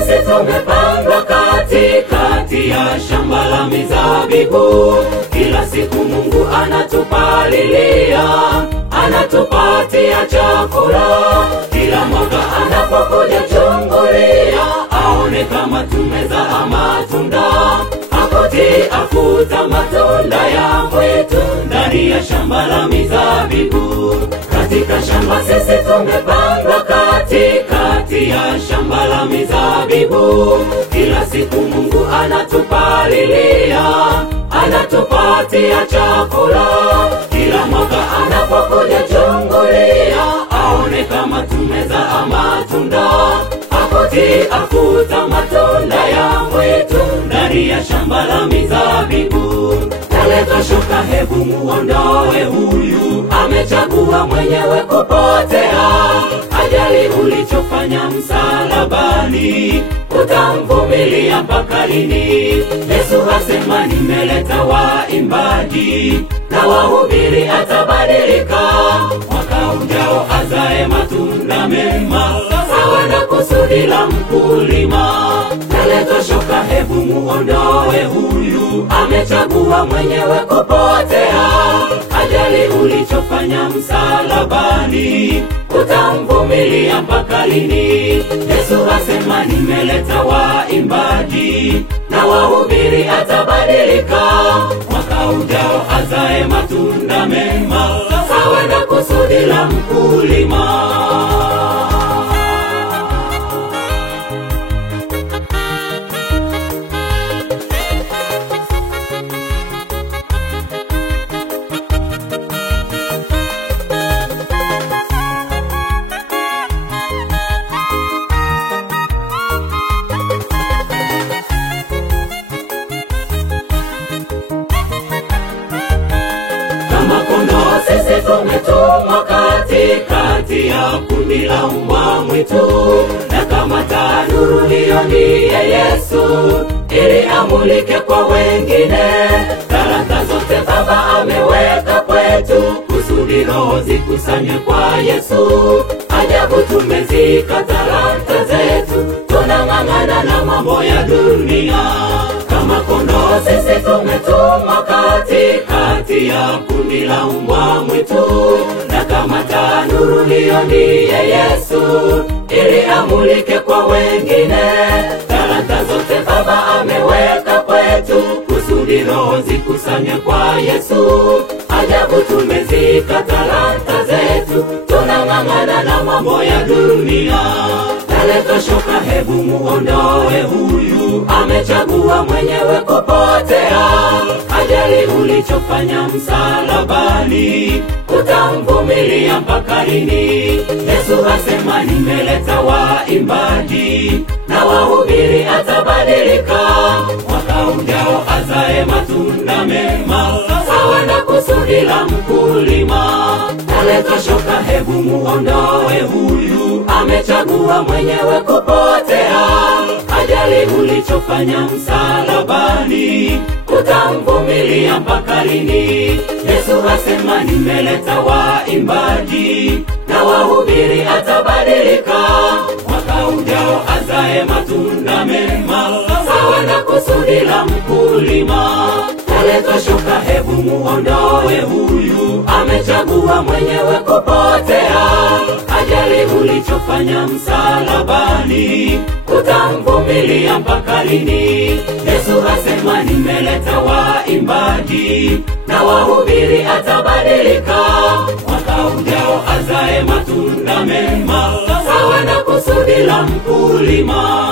sisi tumepandwa katikati ya shamba la mizabibu. Kila siku Mungu anatupalilia, anatupatia chakula. Kila mwaka anapokuja chungulia, aone kama tumezaa matunda. Afuta matunda ya kwetu ndani ya shamba la mizabibu. Katika shamba sisi tumepandwa katikati ya shamba la mizabibu. Kila siku Mungu anatupalilia, anatupatia chakula. Kila mwaka anapokuja chungulia, aone kama tumezaa matunda. Afuta matunda ya kwetu ndani ya shamba la mizabibu. Naleta shoka, hebu muondoe huyu, amechagua mwenyewe kupotea. Ajali ulichofanya msalabani, utamvumilia mpaka lini? Yesu asema nimeleta waimbaji na wahubiri atabadilika. Mwaka ujao azae matunda mema, sawa na kusudi la mkulima. Naleta shoka, hebu muondoe huyu, amechagua mwenyewe kupotea. Ajali ulichofanya msalabani, utamvumilia mpaka lini? Yesu asema nimeleta waimbaji na wahubiri atabadilika. Mwaka ujao azae matunda mema, sawa na kusudi la mkulima. Sisi tumetumwa katikati ya kundi la mbwa mwitu, na kama tanuru hiyo ndiye Yesu, ili amulike kwa wengine. Talanta zote Baba ameweka kwetu, kusudi roho zikusanywe kwa Yesu. Ajabu tumezika talanta zetu, tunang'ang'ana na mambo ya dunia. Kama kondoo sisi tumetumwa katikati ya kundi la mbwa mwitu, na kama tanuru hiyo ndiye Yesu, ili amulike kwa wengine. Talanta zote Baba ameweka kwetu, kusudi roho zikusanywe kwa Yesu. Ajabu tumezika talanta zetu, tunang'ang'ana na mambo ya dunia. Naleta shoka, hebu muondoe huyu, amechagua mwenyewe kupotea. Ajali ulichofanya msalabani, utamvumilia mpaka lini? Yesu asema nimeleta waimbaji na wahubiri atabadilika. Mwaka ujao azae matunda mema, sawa na kusudi la mkulima. Naleta shoka, hebu muondoe huyu, amechagua mwenyewe kupotea. Ajali ulichofanya msalabani, utamvumilia mpaka lini? Yesu asema nimeleta waimbaji na wahubiri atabadilika. Mwaka ujao azae matunda mema, sawa na kusudi la mkulima. Naleta shoka, hebu muondoe huyu, amechagua mwenyewe kupotea. Ajali ulichofanya msalabani, utamvumilia mpaka lini? Yesu asema nimeleta waimbaji na wahubiri atabadilika. Mwaka ujao azae matunda mema, sawa na kusudi la mkulima.